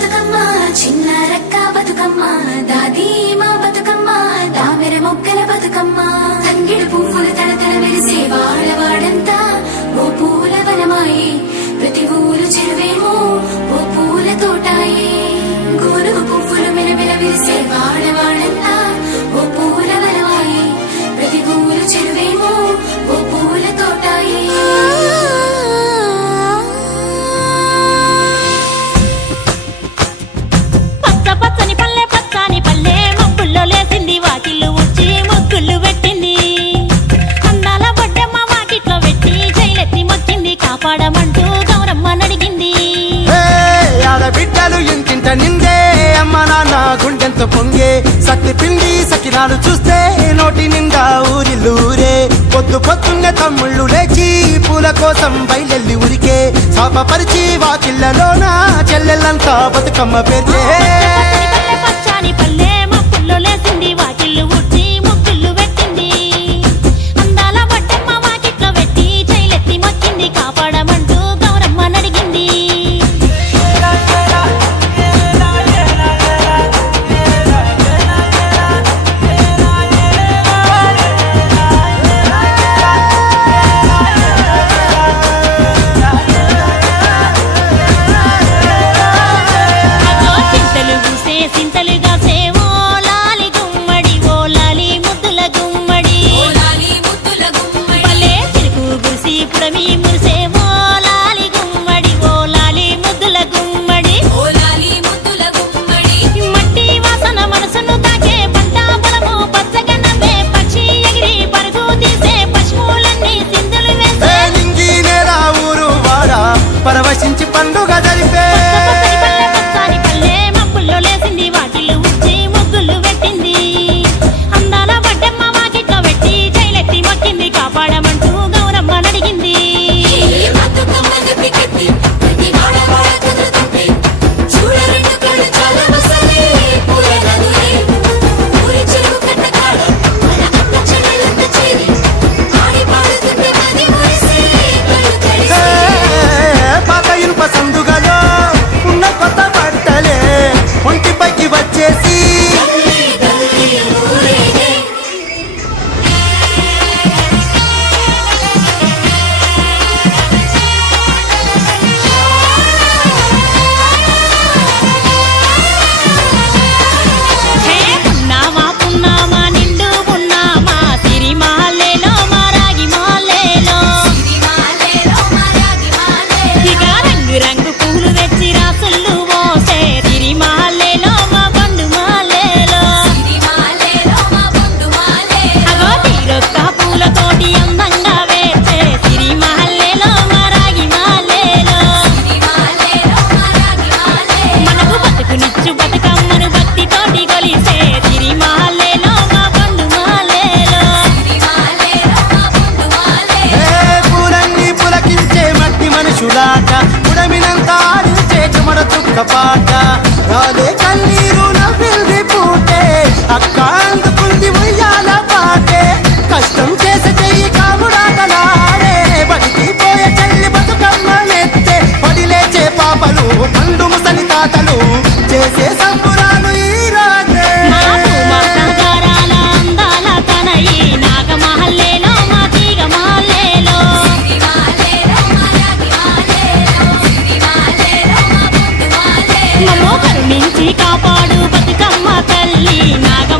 బతుకమ్మ చిన్న రక్క బతుకమ్మ దాది మా బతుకమ్మ దామెర మొక్కల బతుకమ్మ తంగిడు పువ్వులు తడతడ మెరిసే వాడవాడంతా ఓ పూల వనమాయే ప్రతి ఊరు చెరువేమో ఓ పూల తోటాయే గోనుగు పువ్వులు మెలమెల విరిసే వాడవాడంతా ఓ పూల వనమాయే ప్రతి ఊరు చెరువేమో ఓ పూల తోటాయే కాపాడమంటూ గౌరమ్మ నడిగింది. ఆడబిడ్డలు ఇంటింట నిందే అమ్మ నాన్న గుండెంత పొంగే సత్తి పిండి సకినాలు చూస్తే నోటి నిండా ఊరిల్లూరే పొద్దున్నే తమ్ముళ్ళు లేచి పూల కోసం బయలెల్లి ఉరికే శాపపరిచి వాకిళ్లలోన చెల్లెళ్ళంతా బతుకమ్మ పేర్చే పచ్చాని పల్లె మప్పుల్లో లేసింది వాకిళ్ళు ఊడ్చి ముగ్గుళ్ళు పెట్టింది. అందాల బొడ్డమ్మ వాకిట్లో పెట్టి చైలెత్తి మొక్కింది కాపాడమంటూ గౌరమ్మ నడిగింది. చింతలు పూసే సింతలుగా సేవో లాలి గుమ్మడి ఓ లాలి ముద్దుల గుమ్మడి పల్లె చిరుకు గురిసి పుడమి మురిసే ఓ లాలి గుమ్మడి ఓ లాలి ముద్దుల గుమ్మడి మట్టి వాసన మనసును తాకే పంట పొలము పచ్చగా నవ్వే పక్షి ఎగిరి పరుగు తీసే పశువులన్నీ సింధులు వేసే నింగి నేల ఊరు వాడ పరవశించి పండుగ జరిపే పచ్చాని పల్లె మబ్బుల్లో లేసింది వాకిళ్ళు ఊడ్చి ముగ్గులు పెట్టింది. అందాల బొడ్డమ్మ వాకిట్లో పెట్టి చైలెత్తి మొక్కింది కాపాడమంటూ గౌరమ్మ నడిగింది. పాత ఇనుప సందుగలో ఉన్న కొత్త బట్టలే ఒంటిపైకి వచ్చేసి హే పున్నామా పున్నామా నిండు పున్నామా సిరిమాలేలో మా రాగి మాలేలో ఇక రంగు రంగు పూలు తెచ్చి రాసుళ్ళు మోసే సిరిమాలేలో మా బండు మాలేలో అగో తీరొక్క పూలతోటి అందంగా వేచే సిరిమాలేలో మా రాగి మాలేలో మనకు బతుకునిచ్చు బతుకమ్మను భక్తితోటి కొలిసే సిరిమాలేలో మా బండు మాలేలో పూలన్నీ పులకించే మట్టి మనుషులాట ఉడమినంత ఆడించే చెమడ చుక్క పాట రాలే కన్నీరు నవ్వింది పూటే అక్క అందుకుంది ఉయ్యాల పాటే కష్టం చేసే చెయ్యి కాముడాటలాడే బడికి పోయే చెల్లి బతుకమ్మ నెత్తే పడి లేచే పాపలు పండు ముసలి తాతలు చేసే సంబురాలు ఈ రాజే మాకు మా నగరాల అందాల తనయి నాగమహల్లేలో మా తీగ మహల్లేలో మమ్మో కరుణించి కాపాడు బతుకమ్మ తల్లి నాగ